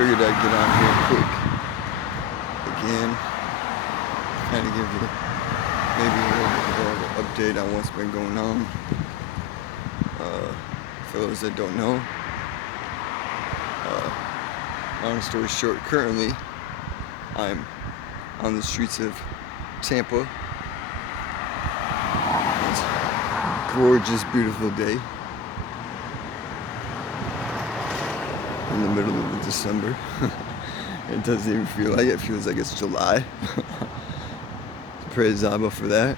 figured I'd get on here quick again, kind of give you maybe a little bit of an update on what's been going on. For those that don't know, long story short, currently I'm on the streets of Tampa. It's a gorgeous, beautiful day in the middle of December. It doesn't even feel like it. It feels like it's July. Praise Abba for that.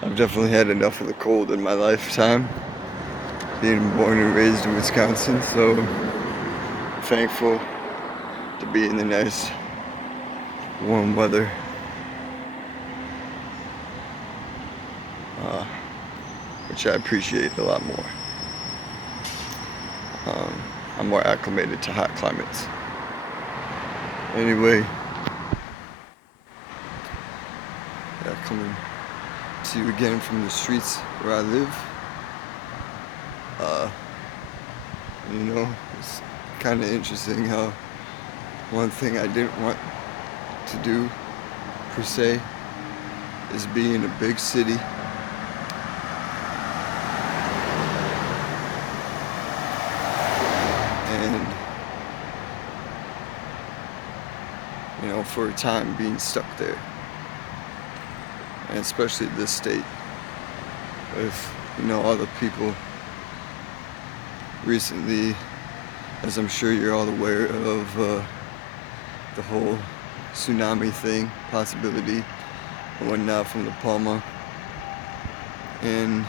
I've definitely had enough of the cold in my lifetime, being born and raised in Wisconsin, so thankful to be in the nice warm weather. Which I appreciate a lot more. I'm more acclimated to hot climates. Anyway, coming to you again from the streets where I live. It's kind of interesting how one thing I didn't want to do per se is be in a big city. And for a time being stuck there. And especially this state with all the people recently, as I'm sure you're all aware of, the whole tsunami thing, possibility and whatnot from La Palma. And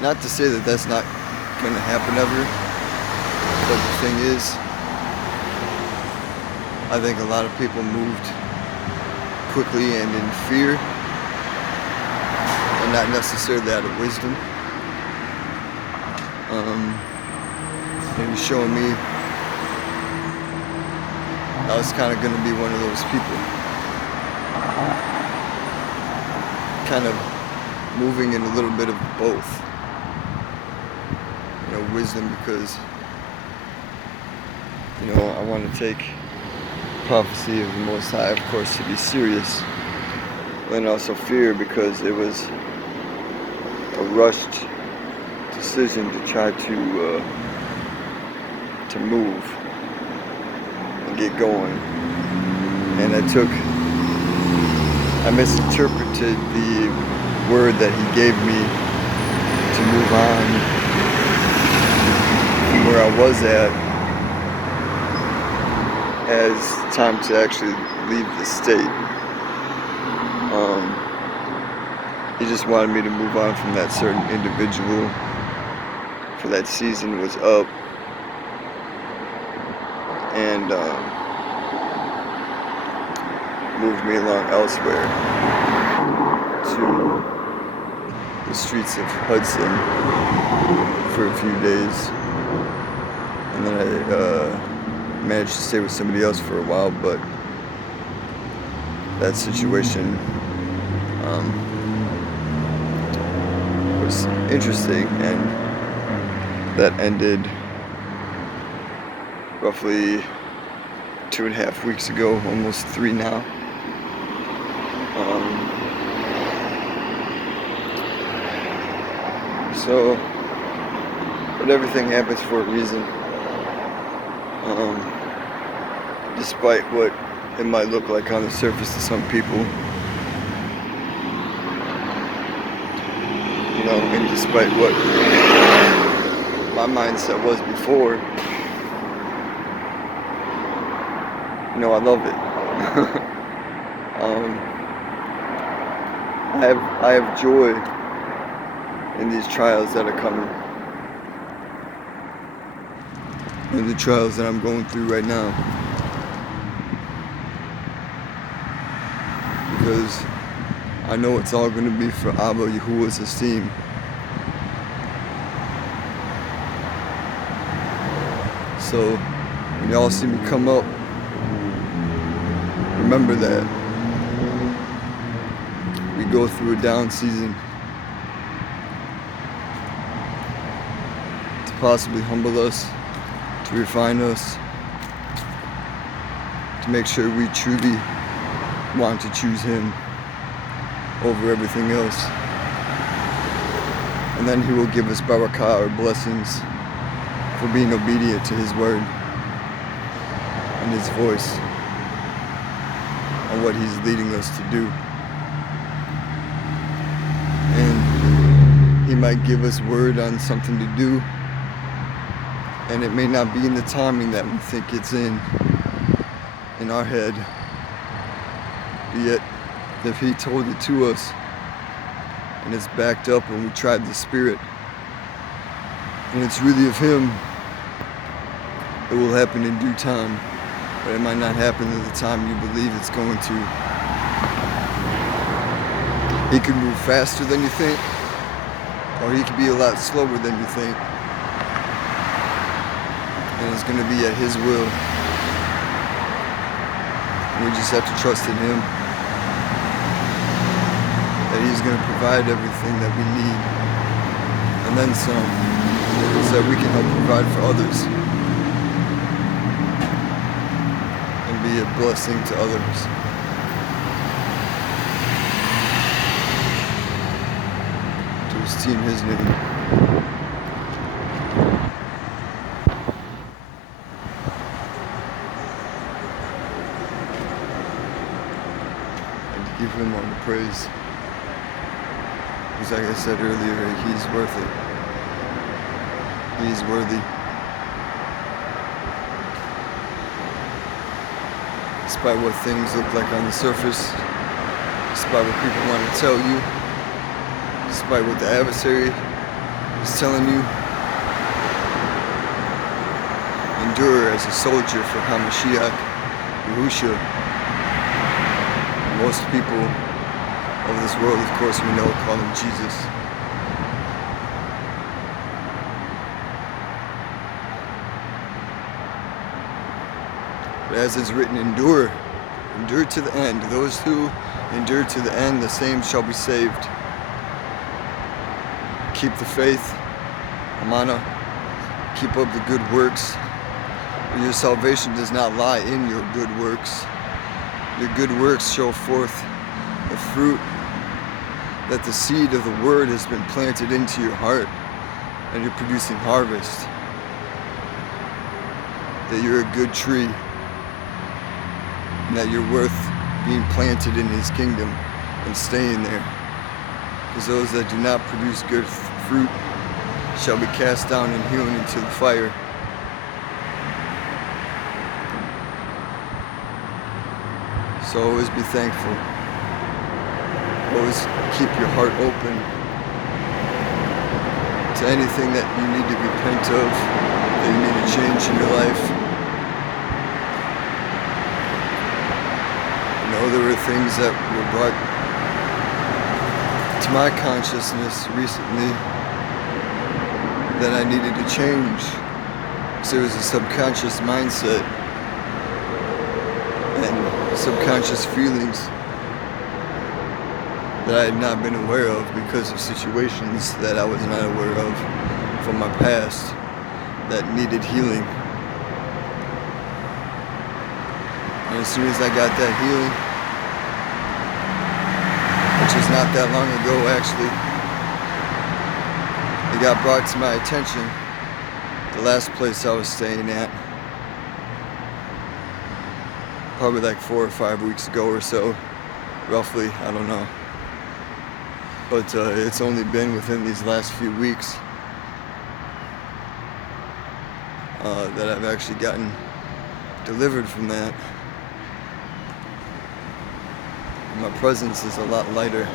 not to say that that's not gonna happen ever, but the thing is, I think a lot of people moved quickly and in fear, and not necessarily out of wisdom. And he's showing me I was kind of going to be one of those people, kind of moving in a little bit of both. Wisdom, because I want to take prophecy of the Most High, of course, to be serious, and also fear, because it was a rushed decision to try to move and get going, and I misinterpreted the word that he gave me to move on from where I was at as time to actually leave the state. He just wanted me to move on from that certain individual, for that season was up, and moved me along elsewhere to the streets of Hudson for a few days, and then I managed to stay with somebody else for a while, but that situation was interesting, and that ended roughly 2.5 weeks ago, almost 3 now. But everything happens for a reason. Despite what it might look like on the surface to some people, and despite what my mindset was before, I love it. I have joy in these trials that are coming, in the trials that I'm going through right now, because I know it's all going to be for Abba, Yahuah's esteem. So when y'all see me come up, remember that we go through a down season, possibly humble us, to refine us, to make sure we truly want to choose Him over everything else. And then He will give us barakah, or blessings, for being obedient to His word and His voice and what He's leading us to do. And He might give us word on something to do, and it may not be in the timing that we think it's in our head. But yet, if He told it to us, and it's backed up and we tried the Spirit, and it's really of Him, it will happen in due time, but it might not happen at the time you believe it's going to. He could move faster than you think, or He could be a lot slower than you think, and it's going to be at His will. And we just have to trust in Him, that He's going to provide everything that we need, and then some, so that we can help provide for others and be a blessing to others. To esteem His name. And to give Him all the praise. Because like I said earlier, He's worth it. He's worthy. Despite what things look like on the surface, despite what people want to tell you, despite what the adversary is telling you, endure as a soldier for HaMashiach, Yahushua. Most people of this world, of course, we know, call Him Jesus. But as is written, endure to the end. Those who endure to the end, the same shall be saved. Keep the faith, amana, keep up the good works. But your salvation does not lie in your good works. Your good works show forth the fruit that the seed of the word has been planted into your heart, and you're producing harvest. That you're a good tree, and that you're worth being planted in His kingdom and staying there. Because those that do not produce good fruit shall be cast down and hewn into the fire. So always be thankful. Always keep your heart open to anything that you need to repent of, that you need to change in your life. You know, there were things that were brought to my consciousness recently that I needed to change. So it was a subconscious mindset and subconscious feelings that I had not been aware of because of situations that I was not aware of from my past that needed healing. And as soon as I got that healing, which was not that long ago actually, it got brought to my attention, the last place I was staying at, probably like 4 or 5 weeks ago or so, roughly, I don't know. But it's only been within these last few weeks that I've actually gotten delivered from that. My presence is a lot lighter.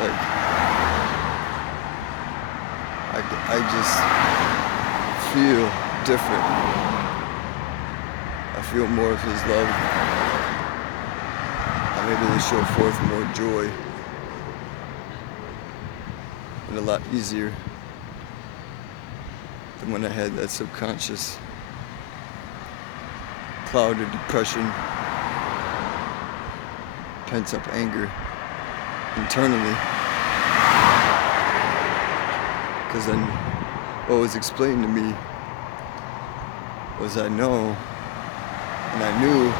Like, I just feel different. I feel more of His love. I'm able to show forth more joy, and a lot easier than when I had that subconscious cloud of depression, pent up anger, internally. Because then what was explained to me was I know and I knew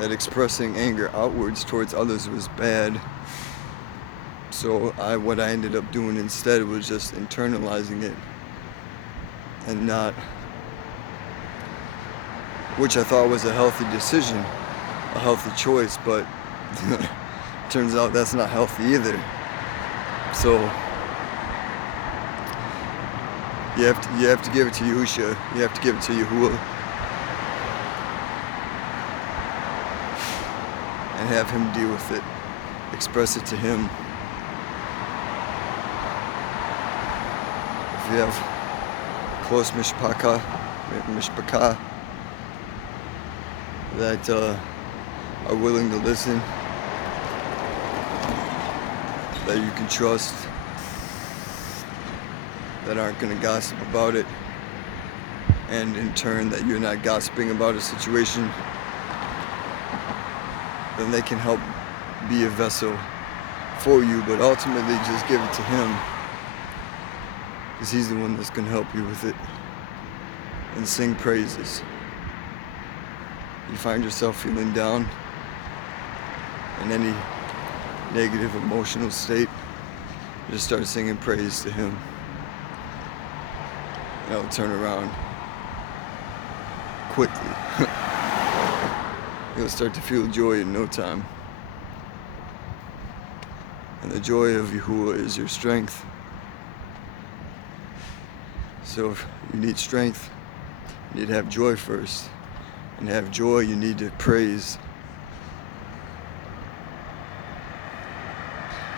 that expressing anger outwards towards others was bad. So what I ended up doing instead was just internalizing it and not, which I thought was a healthy decision, a healthy choice, but turns out that's not healthy either. So you have to give it to Yahushua. You have to give it to Yahuah and have him deal with it. Express it to him. If you have close mishpachah that are willing to listen, that you can trust, that aren't going to gossip about it, and in turn that you're not gossiping about a situation, then they can help be a vessel for you, but ultimately just give it to him, because he's the one that's going to help you with it. And sing praises. You find yourself feeling down in any negative emotional state, just start singing praise to him. And it'll turn around quickly. You'll start to feel joy in no time. And the joy of Yahuah is your strength. So if you need strength, you need to have joy first. And to have joy, you need to praise.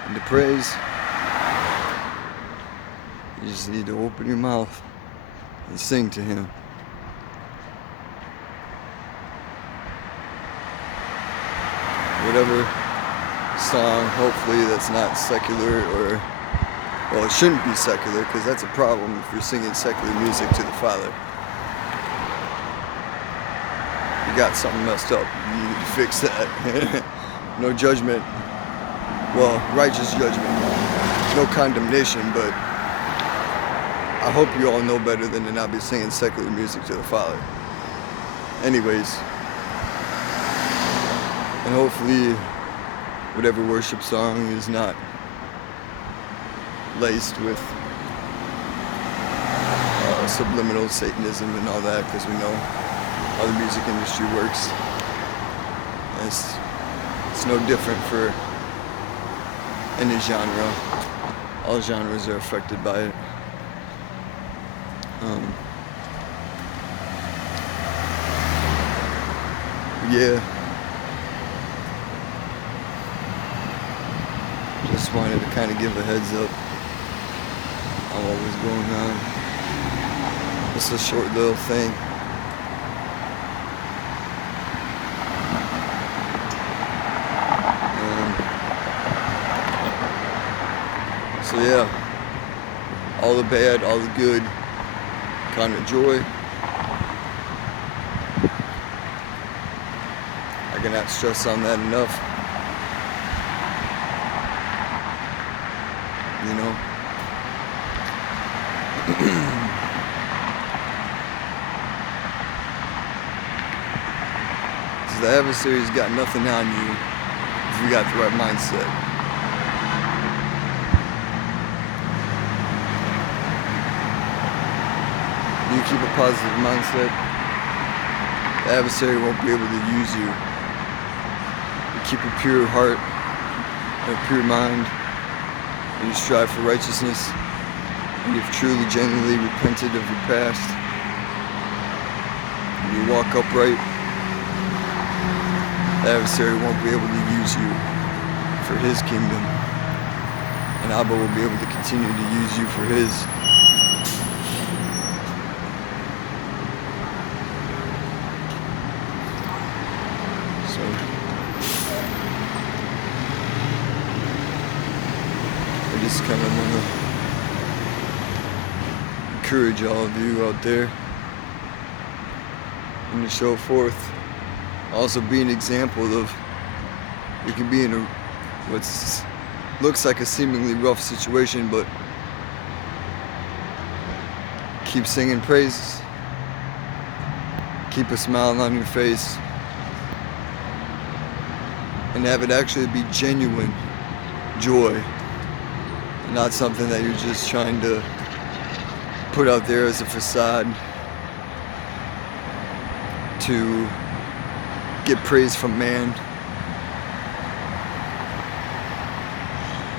And to praise, you just need to open your mouth and sing to him. Whatever song, hopefully that's not secular, or, well, it shouldn't be secular, because that's a problem if you're singing secular music to the Father. You got something messed up. You need to fix that. No judgment. Well, righteous judgment. No condemnation, but I hope you all know better than to not be singing secular music to the Father. Anyways, and hopefully whatever worship song is not laced with subliminal Satanism and all that, because we know how the music industry works. And it's no different for any genre. All genres are affected by it. Yeah. Just wanted to kind of give a heads up on what was going on. Just a short little thing. So yeah, all the bad, all the good, kind of joy. I cannot stress on that enough. You know? So the adversary's got nothing on you if you got the right mindset. You keep a positive mindset, the adversary won't be able to use you. You keep a pure heart and a pure mind, and you strive for righteousness, and you've truly, genuinely repented of your past, and you walk upright, the adversary won't be able to use you for his kingdom, and Abba will be able to continue to use you for his. So, I just kind of want to encourage all of you out there and to show forth, also be an example of, you can be in a what looks like a seemingly rough situation, but keep singing praises. Keep a smile on your face. And have it actually be genuine joy. Not something that you're just trying to put out there as a facade to get praise from man,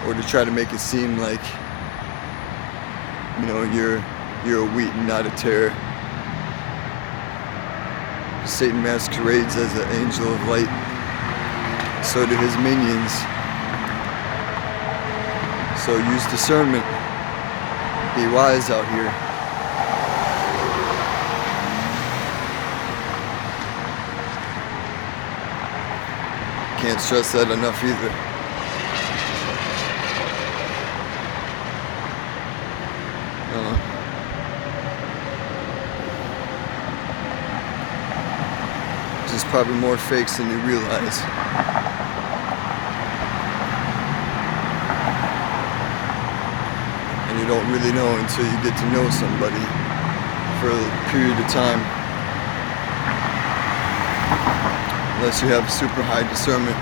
or to try to make it seem like, you know, you're a wheat and not a tare. Satan masquerades as an angel of light. So do his minions. So use discernment. Be wise out here. Can't stress that enough either. There's probably more fakes than you realize. And you don't really know until you get to know somebody for a period of time. Unless you have super high discernment.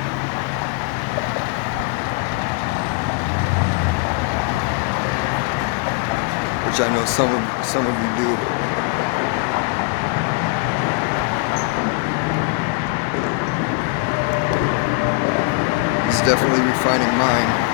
Which I know some of you do. It's definitely refining mine.